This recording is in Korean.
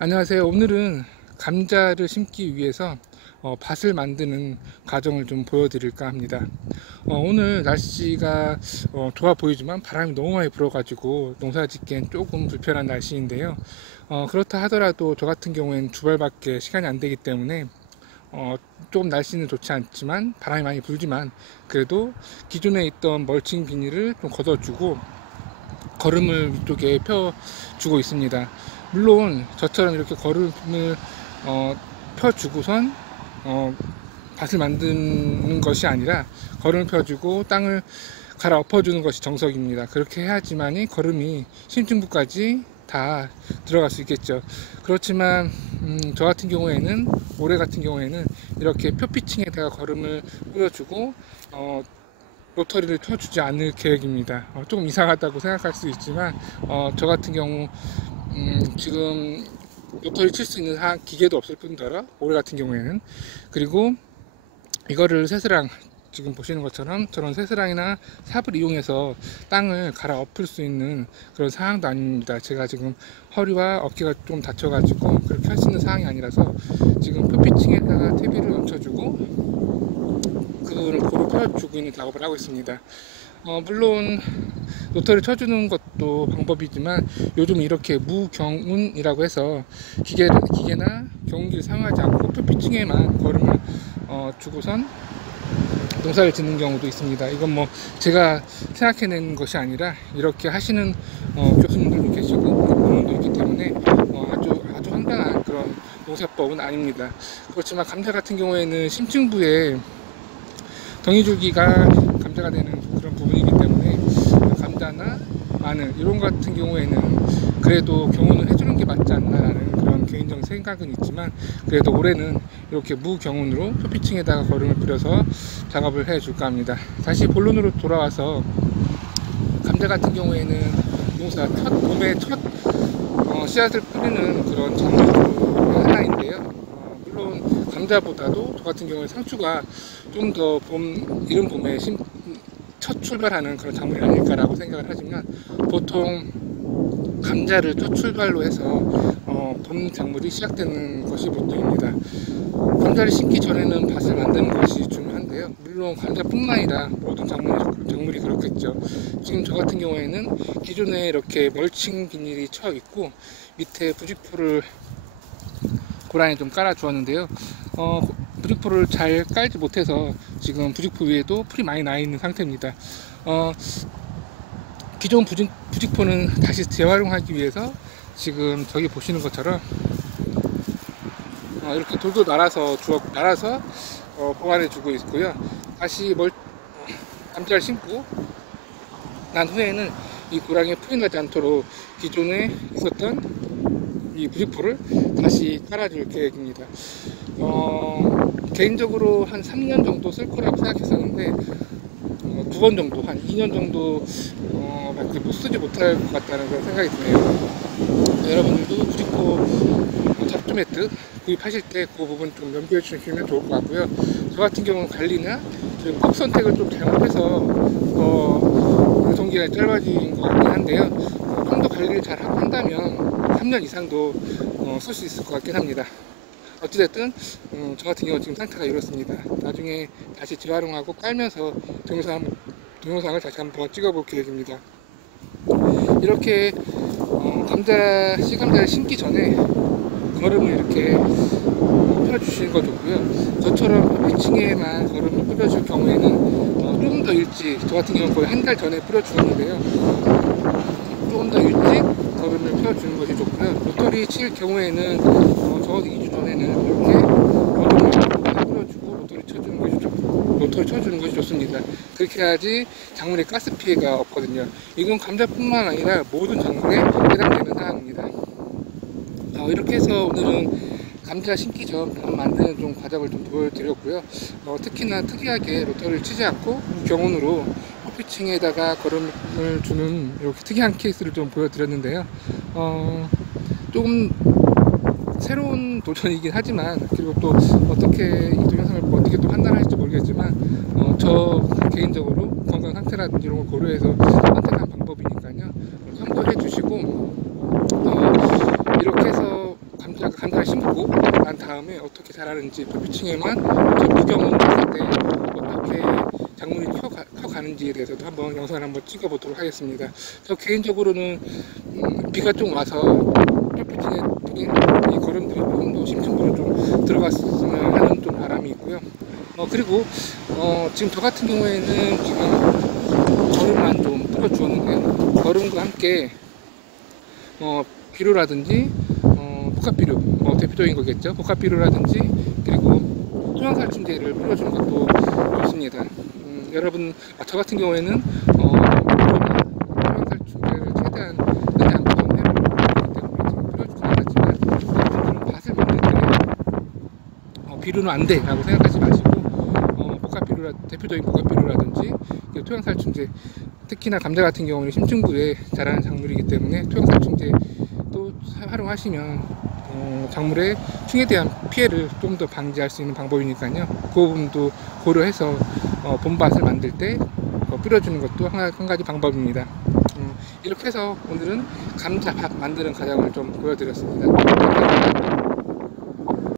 안녕하세요. 오늘은 감자를 심기 위해서 밭을 만드는 과정을 좀 보여드릴까 합니다. 오늘 날씨가 좋아 보이지만 바람이 너무 많이 불어가지고 농사 짓기엔 조금 불편한 날씨인데요. 그렇다 하더라도 저 같은 경우에는 주말밖에 시간이 안 되기 때문에 조금 날씨는 좋지 않지만 바람이 많이 불지만 그래도 기존에 있던 멀칭 비닐을 좀 걷어주고 거름을 위쪽에 펴주고 있습니다. 물론 저처럼 이렇게 거름을 펴주고선 밭을 만드는 것이 아니라 거름을 펴주고 땅을 갈아엎어주는 것이 정석입니다. 그렇게 해야지만이 거름이 심층부까지 다 들어갈 수 있겠죠. 그렇지만 저 같은 경우에는 올해 같은 경우에는 이렇게 표피층에다가 거름을 뿌려주고 로터리를 켜주지 않을 계획입니다. 조금 이상하다고 생각할 수 있지만 저 같은 경우 지금 로터리 칠 수 있는 기계도 없을 뿐더러 올해 같은 경우에는 그리고 이거를 새스랑 지금 보시는 것처럼 저런 새스랑이나 삽을 이용해서 땅을 갈아 엎을 수 있는 그런 상황도 아닙니다. 제가 지금 허리와 어깨가 좀 다쳐가지고 그렇게 할 수 있는 상황이 아니라서 지금 표피층에다가 TV를 얹혀주고 그거를 고루 펴주고 있는 작업을 하고 있습니다. 물론 로터를 쳐주는 것도 방법이지만 요즘 이렇게 무경운이라고 해서 기계나 경운기를 사용하지 않고 표피층에만 거름을 주고선 농사를 짓는 경우도 있습니다. 이건 뭐 제가 생각해낸 것이 아니라 이렇게 하시는 교수님들도 계시고 부모님도 있기 때문에 아주 황당한 그런 농사법은 아닙니다. 그렇지만 감자 같은 경우에는 심층부에 덩이줄기가 감자가 되는 그런 부분이기 때문에 감자나 마늘 이런 것 같은 경우에는 그래도 경운을 해주는 게 맞지 않나라는 그런 개인적인 생각은 있지만 그래도 올해는 이렇게 무경운으로 표피층에다가 거름을 뿌려서 작업을 해줄까 합니다. 다시 본론으로 돌아와서 감자 같은 경우에는 농사 봄에 첫 씨앗을 뿌리는 그런 작물 중 하나인데요. 물론 감자보다도 저 같은 경우에 상추가 좀 더 이른 봄에 첫 출발하는 그런 작물이 아닐까라고 생각을 하지만 보통 감자를 첫 출발로 해서 봄 작물이 시작되는 것이 보통입니다. 감자를 심기 전에는 밭을 만드는 것이 중요한데요. 물론 감자뿐만 아니라 모든 작물이 그렇겠죠. 지금 저 같은 경우에는 기존에 이렇게 멀칭 비닐이 쳐 있고 밑에 부직포를 고란에 좀 깔아 주었는데요. 부직포를 잘 깔지 못해서 지금 부직포 위에도 풀이 많이 나 있는 상태입니다. 기존 부직포는 다시 재활용하기 위해서 지금 저기 보시는 것처럼 이렇게 돌돌 날아서 보관해 주고 있고요. 다시 감자를 심고 난 후에는 이 고랑에 풀이 나지 않도록 기존에 있었던 이 부직포를 다시 깔아줄 계획입니다. 개인적으로 한 3년 정도 쓸 거라고 생각했었는데 2번 정도, 한 2년 정도 밖에 쓰지 못할 것 같다는 그런 생각이 드네요. 여러분들도 부직포 잡초 매트 구입하실 때 그 부분 좀 염두해 주시면 좋을 것 같고요. 저 같은 경우는 관리나 지금 컵 선택을 좀 잘못해서 유통기간이 짧아진 것 같긴 한데요. 좀 더 관리를 잘 한다면 3년 이상도 쓸 수 있을 것 같긴 합니다. 어찌됐든 저 같은 경우 지금 상태가 이렇습니다. 나중에 다시 재활용하고 깔면서 동영상을 다시 한번 찍어볼 계획입니다. 이렇게 씨감자를 심기 전에 거름을 이렇게 펴주시는 거 좋고요. 저처럼 2층에만 거름을 뿌려줄 경우에는 조금 더 일찍, 저 같은 경우는 거의 한 달 전에 뿌려주었는데요. 조금 더 일찍 거름을 펴주는 것이 좋고요. 로터리 칠 경우에는 적어도 2주 전에는 이렇게 거름을 뿌려주고 로터리 쳐주는 것이 좋습니다. 그렇게 해야지 작물에 가스 피해가 없거든요. 이건 감자뿐만 아니라 모든 작물에 해당되는 사항입니다. 이렇게 해서 오늘은 감자 심기 전 밥 만드는 좀 과정을 좀 보여드렸고요. 특히나 특이하게 로터리를 치지 않고 무경운으로 호피층에다가 거름을 주는 이렇게 특이한 케이스를 좀 보여드렸는데요. 조금 새로운 도전이긴 하지만 그리고 또 어떻게 이 동영상을 어떻게 또 판단할지 모르겠지만 저 개인적으로 건강 상태라든지 이런 걸 고려해서 선택한 방법이니까요. 참고해 주시고 이렇게 해서 감자를 심고 난 다음에 어떻게 자라는지 도피층에만 저 구경을 했을 때 어떻게 작물이 커가는지에 대해서도 한번 영상을 한번 찍어보도록 하겠습니다. 저 개인적으로는 비가 좀 와서 도피층에 이 거름들이 조금 더 심층부로 좀 들어갔으면 하는 좀 바람이 있고요. 그리고 지금 저 같은 경우에는 지금 거름만 좀 뿌려주었는데요. 거름과 함께 비료라든지 복합비료 대표적인 거겠죠. 복합비료라든지 그리고 토양살충제를 뿌려주는 것도 좋습니다. 여러분 저 같은 경우에는 토양살충제를 최대한 넣지 않고 해보기 때문에 지금 뿌려주지 않았지만 여러분들은 밭을 만들 때 비료는 안 돼 라고 생각하지 마시고 대표적인 복합비료라든지 토양살충제, 특히나 감자 같은 경우는 심층부에 자라는 작물이기 때문에 토양살충제 또 활용하시면 작물의 충에 대한 피해를 좀 더 방지할 수 있는 방법이니까요. 그 부분도 고려해서 봄밭을 만들 때 뿌려주는 것도 한 가지 방법입니다. 이렇게 해서 오늘은 감자밥 만드는 과정을 좀 보여드렸습니다.